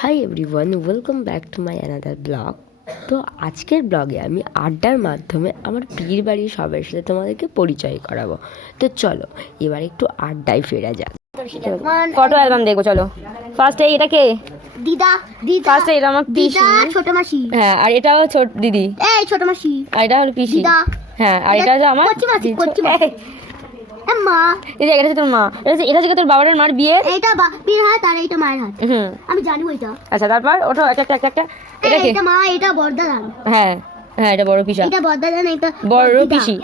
Hi everyone, welcome back to my another blog. তো আজকের ব্লগে আমি আড্ডার মাধ্যমে আমার পীর বাড়ির সবার সাথে তোমাদেরকে পরিচয় করাবো। তো চলো এবার একটু আড্ডায় ফেরা যাক। ফটো অ্যালবাম দেখো চলো। ফার্স্টে এটা কে? দিদা। দিদা ফার্স্টে এটা আমার পিসি। দিদা ছোট মাসি। হ্যাঁ, আর এটাও ছোট দিদি। এই ছোট মাসি। আর এটা হলো পিসি। দিদা। হ্যাঁ, আর এটা হচ্ছে আমার কচ্চি মাসি, কচ্চি মাসি। মা। এই যে এটা হচ্ছে তোর মা। এটা হচ্ছে তোর বাবার মার বিয়ে। এইটা বাপির হাত আর এইটা মায়ের হাত। আমি জানি ওইটা। আচ্ছা, তারপর ওঠো একটা। এটা কে? এটা মা, এটা বড়দাদান। হ্যাঁ হ্যাঁ, এটা বড় পিসা। এটা বড়দাদান, এটা বড় পিসি।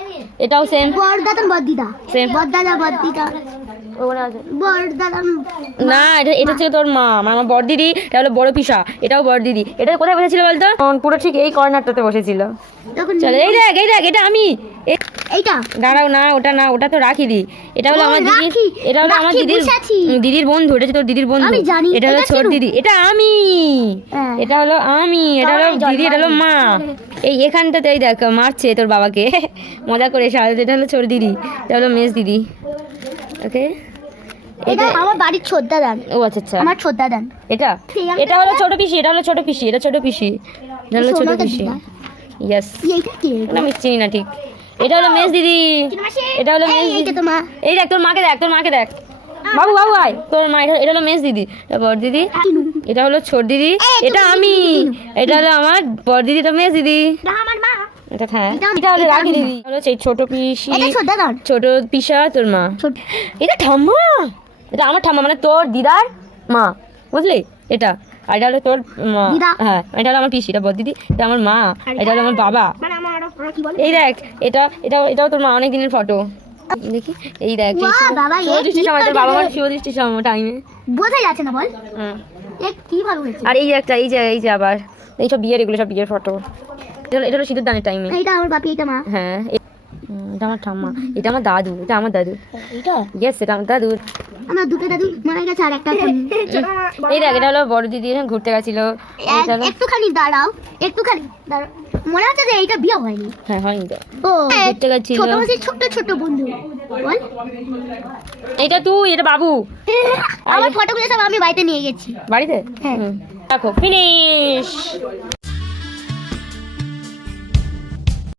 এটাও সেম। বড়দাদান বড়দিদা। সেম। বড়দাদা বড়দিদা। ওখানে আছে। বড়দাদান। না, এটা হচ্ছে তোর মা, আমার বড় দিদি। এটা হলো বড় পিসা, এটাও বড় দিদি। এটা কোথায় বসেছিল বলতো? পুরো ঠিক এই কর্নারটাতে বসেছিল। তখন চলো এই দেখ এটা আমি। এইটা দাঁড়াও, না ওটা তো রাখি দি। এটা হলো আমার দিদি। রাখি, এটা হলো আমার রাখি দিদির বুঝাচ্ছি। দিদির বন্ধু। এটা হচ্ছে তোর দিদির বন্ধু। আমি জানি, এটা হলো এটা ছোট ছিল। দিদি। এটা আমি। হ্যাঁ। এটা হলো আমি। এটা হলো দিদি। এটা হলো মা। এই এখানটাতে এই দেখ মারছে তোর বাবাকে মজা করে সাথে। এটা হলো ছোট দিদি। এটা হলো মেজ দিদি। ওকে, এটা আমার বাড়ির ছোটদাদান। ও আচ্ছা। আমার ছোটদাদান। এটা হলো ছোট পিসি। এটা হলো ছোট পিসি। এটা ছোট পিসি। এটা হলো ছোট সোনাটা পিসি। দিদা। ইয়েস। এইটা কে? আমি চিনি না ঠিক। এটা হলো মেজ দিদি। এটা হলো মেজ এইটা দিদি। তো মা। এই দেখ তোর মাকে দেখ। বাবু আয় তোর মা। এটা হলো মেজ দিদি। এটা বড় দিদি। এটা হলো ছোট দিদি। এটা আমি। এটা হলো আমার বড় দিদি। এটা মেজ দিদি। এটা আমার মা। এটা হ্যাঁ, এটা হলো রাখি দিদি। হলো সেই ছোট পিসি। এটা ছোটদাদান। ছোট পিসা তোর মা। ছোট। এটা ঠাম্মা। এটা আমার ঠাম্মা, মানে তোর দিদার মা, বুঝলি? এটা আর এটা হলো তোর মা। দিদা। হ্যাঁ, এটা হলো আমার পিসি। এটা বড় দিদি। এটা আমার মা। এটা হলো আমার বাবা। মানে আমার কি বলে? এই দেখ এটাও তোর মা অনেক দিনের ফটো। দেখি এই দেখ বাহ, বাবা, এ শিবদৃষ্টির কি সময় তোর বাবা photo আমার রে? শিবদৃষ্টির সময় টাইমে। বোঝা যাচ্ছে না বল। এ কি ভালো হয়েছে। আর এই একটা এই যে আবার এইসব বিয়ের, এগুলো সব বিয়ের ফটো। এটা হলো সিঁদুর দানের টাইমে। এইটা আমার বাপি, এটা মা। হ্যাঁ, এটা আমার ঠাম্মা। এটা আমার দাদু। এটা আমার দাদু। এইটা ইয়েস, এটা আমার দাদু। আমার দুটো দাদু মারা গেছে আর একটা এখন। এই দেখ এটা হলো বড় দিদি ঘুরতে গেছিল। এটা হলো একটুখানি দাঁড়াও, একটুখানি দাঁড়াও। মনে হচ্ছে যে এইটা বিয়ে হয়নি। হ্যাঁ হয়নি তো। ও ঘুরতে গেছিল। ছোট মাসির ছোট ছোট বন্ধু বল। এটা তুই, এটা বাবু। আমার ফটোগুলো সব আমি বাড়িতে নিয়ে গেছি। বাড়িতে হ্যাঁ। দেখো ফিনিশ।